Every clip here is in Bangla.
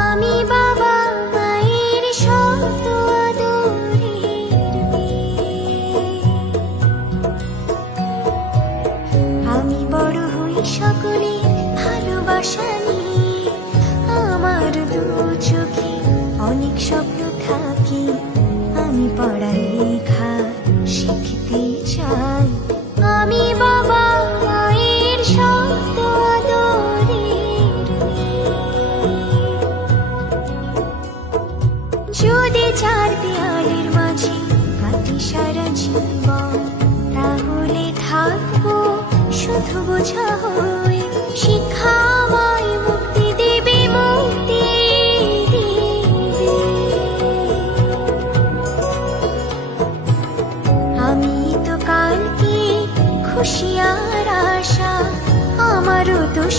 আমি বা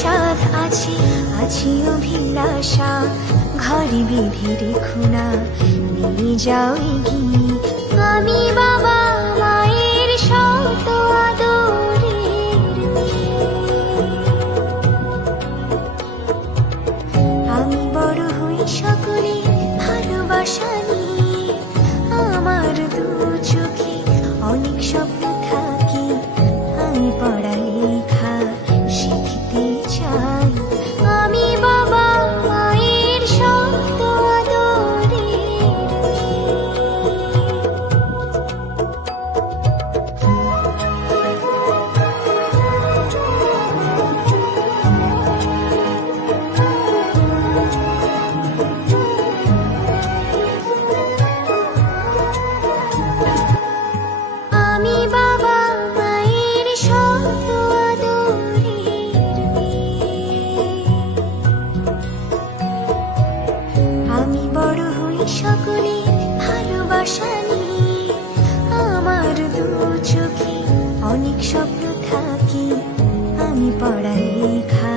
সাধ আছে আছে অভিলাষা। ঘরে বেঁধে রেখো না, নিয়ে যাও আমি বাবা মায়ের শত আমি বড় হই সকলে ভালোবাসা নিয়ে। আমার দু চোখে আমি বড় ভালোবাসা আমার চোখে অনেক স্বপ্ন থাকে। আমি পড়ালেখা